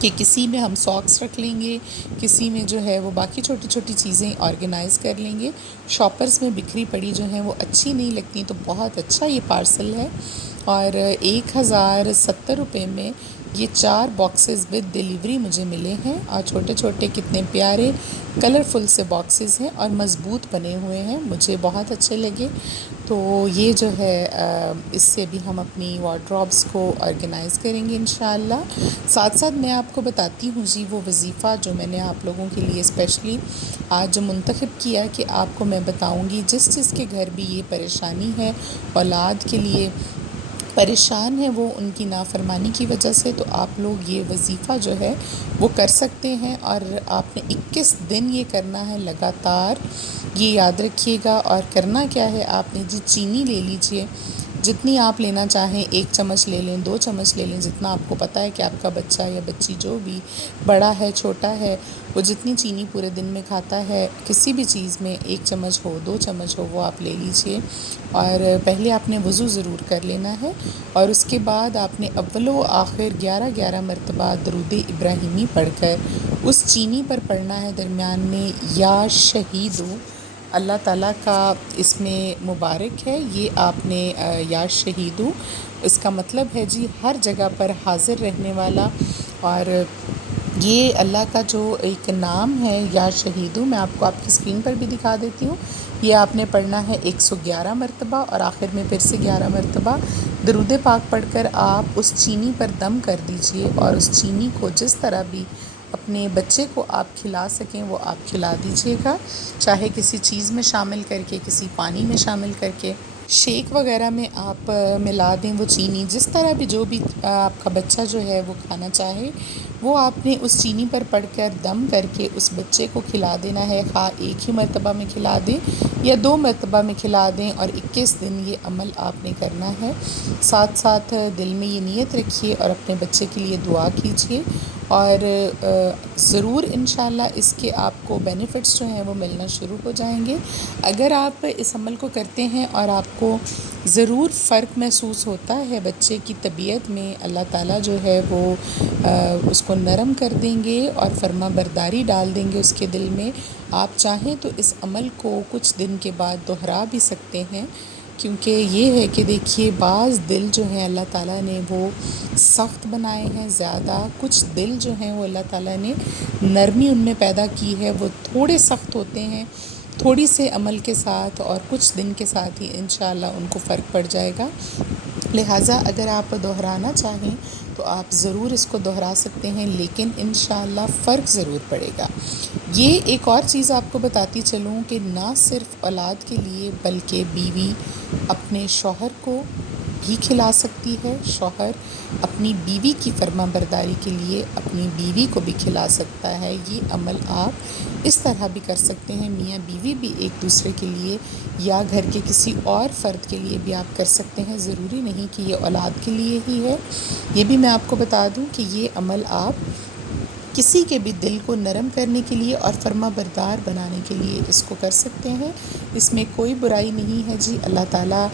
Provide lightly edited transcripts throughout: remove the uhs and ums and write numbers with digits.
کہ کسی میں ہم ساکس رکھ لیں گے، کسی میں جو ہے وہ باقی چھوٹی چھوٹی چیزیں آرگنائز کر لیں گے. شاپرز میں بکھری پڑی جو ہیں وہ اچھی نہیں لگتی. تو بہت اچھا یہ پارسل ہے، اور 1070 روپے میں یہ 4 باکسز ود ڈیلیوری مجھے ملے ہیں. اور چھوٹے چھوٹے کتنے پیارے کلرفل سے باکسز ہیں اور مضبوط بنے ہوئے ہیں، مجھے بہت اچھے لگے. تو یہ جو ہے اس سے بھی ہم اپنی وارڈروبس کو آرگنائز کریں گے انشاءاللہ. ساتھ ساتھ میں آپ کو بتاتی ہوں جی وہ وظیفہ جو میں نے آپ لوگوں کے لیے اسپیشلی آج جو منتخب کیا کہ آپ کو میں بتاؤں گی، جس کے گھر بھی یہ پریشانی ہے، اولاد کے لیے پریشان ہے وہ ان کی نافرمانی کی وجہ سے، تو آپ لوگ یہ وظیفہ جو ہے وہ کر سکتے ہیں. اور آپ نے 21 دن یہ کرنا ہے لگاتار، یہ یاد رکھیے گا. اور کرنا کیا ہے، آپ نے جی چینی لے لیجئے جتنی آپ لینا چاہیں، 1 چمچ لے لیں، 2 چمچ لے لیں، جتنا آپ کو پتہ ہے کہ آپ کا بچہ یا بچی جو بھی بڑا ہے چھوٹا ہے وہ جتنی چینی پورے دن میں کھاتا ہے، کسی بھی چیز میں 1 چمچ ہو 2 چمچ ہو وہ آپ لے لیجئے. اور پہلے آپ نے وضو ضرور کر لینا ہے، اور اس کے بعد آپ نے اول و آخر 11 مرتبہ درود ابراہیمی پڑھ کر اس چینی پر پڑھنا ہے درمیان میں یا شہیدو. اللہ تعالیٰ کا اس میں مبارک ہے یہ آپ نے یا شہیدو، اس کا مطلب ہے جی ہر جگہ پر حاضر رہنے والا. اور یہ اللہ کا جو ایک نام ہے یا شہیدو، میں آپ کو آپ کی اسکرین پر بھی دکھا دیتی ہوں. یہ آپ نے پڑھنا ہے 111 مرتبہ، اور آخر میں پھر سے 11 مرتبہ درود پاک پڑھ کر آپ اس چینی پر دم کر دیجئے. اور اس چینی کو جس طرح بھی اپنے بچے کو آپ کھلا سکیں وہ آپ کھلا دیجئے گا، چاہے کسی چیز میں شامل کر کے، کسی پانی میں شامل کر کے، شیک وغیرہ میں آپ ملا دیں وہ چینی. جس طرح بھی جو بھی آپ کا بچہ جو ہے وہ کھانا چاہے وہ آپ نے اس چینی پر پڑھ کر دم کر کے اس بچے کو کھلا دینا ہے. خواہ ایک ہی مرتبہ میں کھلا دیں یا 2 مرتبہ میں کھلا دیں، اور 21 دن یہ عمل آپ نے کرنا ہے. ساتھ ساتھ دل میں یہ نیت رکھیے اور اپنے بچے کے لیے دعا کیجیے، اور ضرور انشاءاللہ اس کے آپ کو بینیفٹس جو ہیں وہ ملنا شروع ہو جائیں گے. اگر آپ اس عمل کو کرتے ہیں اور آپ کو ضرور فرق محسوس ہوتا ہے بچے کی طبیعت میں، اللہ تعالیٰ جو ہے وہ اس کو نرم کر دیں گے اور فرما برداری ڈال دیں گے اس کے دل میں. آپ چاہیں تو اس عمل کو کچھ دن کے بعد دوہرا بھی سکتے ہیں، کیونکہ یہ ہے کہ دیکھیے بعض دل جو ہیں اللہ تعالیٰ نے وہ سخت بنائے ہیں زیادہ، کچھ دل جو ہیں وہ اللہ تعالیٰ نے نرمی ان میں پیدا کی ہے، وہ تھوڑے سخت ہوتے ہیں تھوڑی سے عمل کے ساتھ، اور کچھ دن کے ساتھ ہی انشاءاللہ ان کو فرق پڑ جائے گا. لہٰذا اگر آپ دہرانا چاہیں تو آپ ضرور اس کو دہرا سکتے ہیں، لیکن انشاءاللہ فرق ضرور پڑے گا. یہ ایک اور چیز آپ کو بتاتی چلوں کہ نہ صرف اولاد کے لیے بلکہ بیوی اپنے شوہر کو بھی کھلا سکتی ہے، شوہر اپنی بیوی کی فرما برداری کے لیے اپنی بیوی کو بھی کھلا سکتا ہے. یہ عمل آپ اس طرح بھی کر سکتے ہیں، میاں بیوی بھی ایک دوسرے کے لیے یا گھر کے کسی اور فرد کے لیے بھی آپ کر سکتے ہیں. ضروری نہیں کہ یہ اولاد کے لیے ہی ہے. یہ بھی میں آپ کو بتا دوں کہ یہ عمل آپ کسی کے بھی دل کو نرم کرنے کے لیے اور فرما بردار بنانے کے لیے اس کو کر سکتے ہیں. اس میں کوئی برائی نہیں ہے جی. اللہ تعالیٰ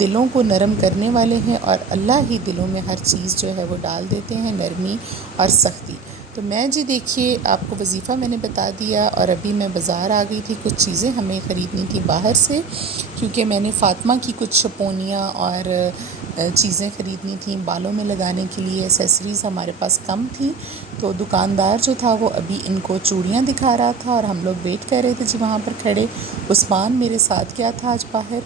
دلوں کو نرم کرنے والے ہیں، اور اللہ ہی دلوں میں ہر چیز جو ہے وہ ڈال دیتے ہیں، نرمی اور سختی. تو میں جی دیکھیے آپ کو وظیفہ میں نے بتا دیا، اور ابھی میں بازار آ گئی تھی، کچھ چیزیں ہمیں خریدنی تھی باہر سے، کیونکہ میں نے فاطمہ کی کچھ شپونیاں اور چیزیں خریدنی تھیں بالوں میں لگانے کے لیے. ایسیسریز ہمارے پاس کم تھیں، تو دکاندار جو تھا وہ ابھی ان کو چوڑیاں دکھا رہا تھا، اور ہم لوگ ویٹ کر رہے تھے جی وہاں پر کھڑے. عثمان میرے ساتھ گیا تھا آج باہر،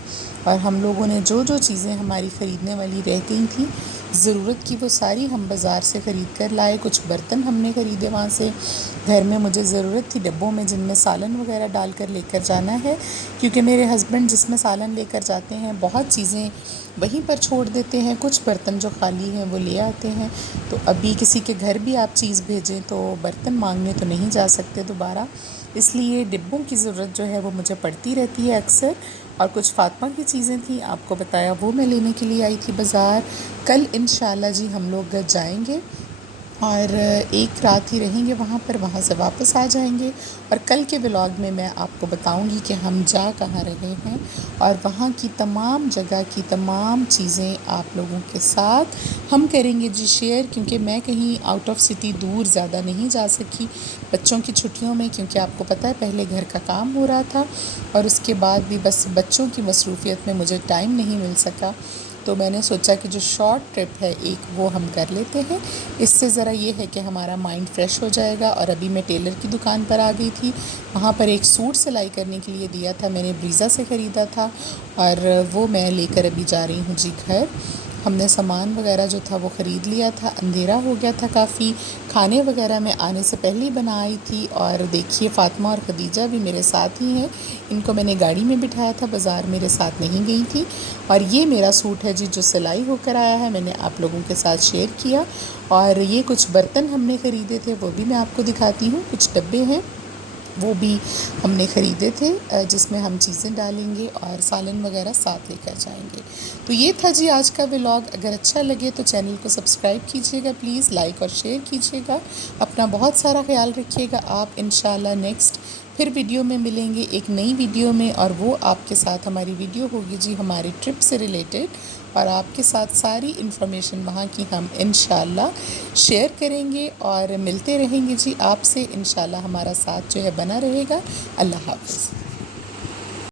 اور ہم لوگوں نے جو چیزیں ہماری خریدنے والی رہ گئی تھیں ضرورت کی وہ ساری ہم بازار سے خرید کر لائے. کچھ برتن ہم نے خریدے وہاں سے. گھر میں مجھے ضرورت تھی ڈبوں میں جن میں سالن وغیرہ ڈال کر لے کر جانا ہے، کیونکہ میرے ہسبینڈ جس میں سالن لے کر جاتے ہیں بہت چیزیں وہیں پر چھوڑ دیتے ہیں، کچھ برتن جو خالی ہیں وہ لے آتے ہیں. تو ابھی کسی کے گھر بھی آپ چیز بھیجیں تو برتن مانگنے تو نہیں جا سکتے دوبارہ، اس لیے ڈبوں کی ضرورت جو ہے وہ مجھے پڑتی رہتی ہے اکثر. اور کچھ فاطمہ کی چیزیں تھیں آپ کو بتایا، وہ میں لینے کے لیے آئی تھی بازار. کل انشاءاللہ جی ہم لوگ جائیں گے اور ایک رات ہی رہیں گے وہاں پر، وہاں سے واپس آ جائیں گے۔ اور کل کے ولاگ میں میں آپ کو بتاؤں گی کہ ہم جا کہاں رہے ہیں اور وہاں کی تمام جگہ کی تمام چیزیں آپ لوگوں کے ساتھ ہم کریں گے جی شیئر، کیونکہ میں کہیں آؤٹ آف سٹی دور زیادہ نہیں جا سکی بچوں کی چھٹیوں میں، کیونکہ آپ کو پتہ ہے پہلے گھر کا کام ہو رہا تھا اور اس کے بعد بھی بس بچوں کی مصروفیت میں مجھے ٹائم نہیں مل سکا۔ تو میں نے سوچا کہ جو شارٹ ٹرپ ہے ایک وہ ہم کر لیتے ہیں، اس سے ذرا یہ ہے کہ ہمارا مائنڈ فریش ہو جائے گا۔ اور ابھی میں ٹیلر کی دکان پر آ گئی تھی، وہاں پر ایک سوٹ سلائی کرنے کے لیے دیا تھا، میں نے بریزا سے خریدا تھا اور وہ میں لے کر ابھی جا رہی ہوں جی گھر۔ ہم نے سامان وغیرہ جو تھا وہ خرید لیا تھا، اندھیرا ہو گیا تھا کافی، کھانے وغیرہ میں آنے سے پہلے ہی بنا آئی تھی۔ اور دیکھیے فاطمہ اور خدیجہ بھی میرے ساتھ ہی ہیں، ان کو میں نے گاڑی میں بٹھایا تھا، بازار میرے ساتھ نہیں گئی تھی۔ اور یہ میرا سوٹ ہے جی جو سلائی ہو کر آیا ہے، میں نے آپ لوگوں کے ساتھ شیئر کیا۔ اور یہ کچھ برتن ہم نے خریدے تھے وہ بھی میں آپ کو دکھاتی ہوں، کچھ ڈبے ہیں وہ بھی ہم نے خریدے تھے جس میں ہم چیزیں ڈالیں گے اور سالن وغیرہ ساتھ لے کر جائیں گے۔ تو یہ تھا جی آج کا ولاگ، اگر اچھا لگے تو چینل کو سبسکرائب کیجیے گا پلیز، لائک اور شیئر کیجیے گا، اپنا بہت سارا خیال رکھیے گا آپ۔ انشاءاللہ نیکسٹ پھر ویڈیو میں ملیں گے ایک نئی ویڈیو میں، اور وہ آپ کے ساتھ ہماری ویڈیو ہوگی جی ہماری ٹرپ سے ریلیٹڈ، اور آپ کے ساتھ ساری انفارمیشن وہاں کی ہم انشاءاللہ شیئر کریں گے اور ملتے رہیں گے جی آپ سے، انشاءاللہ ہمارا ساتھ جو ہے بنا رہے گا۔ اللہ حافظ۔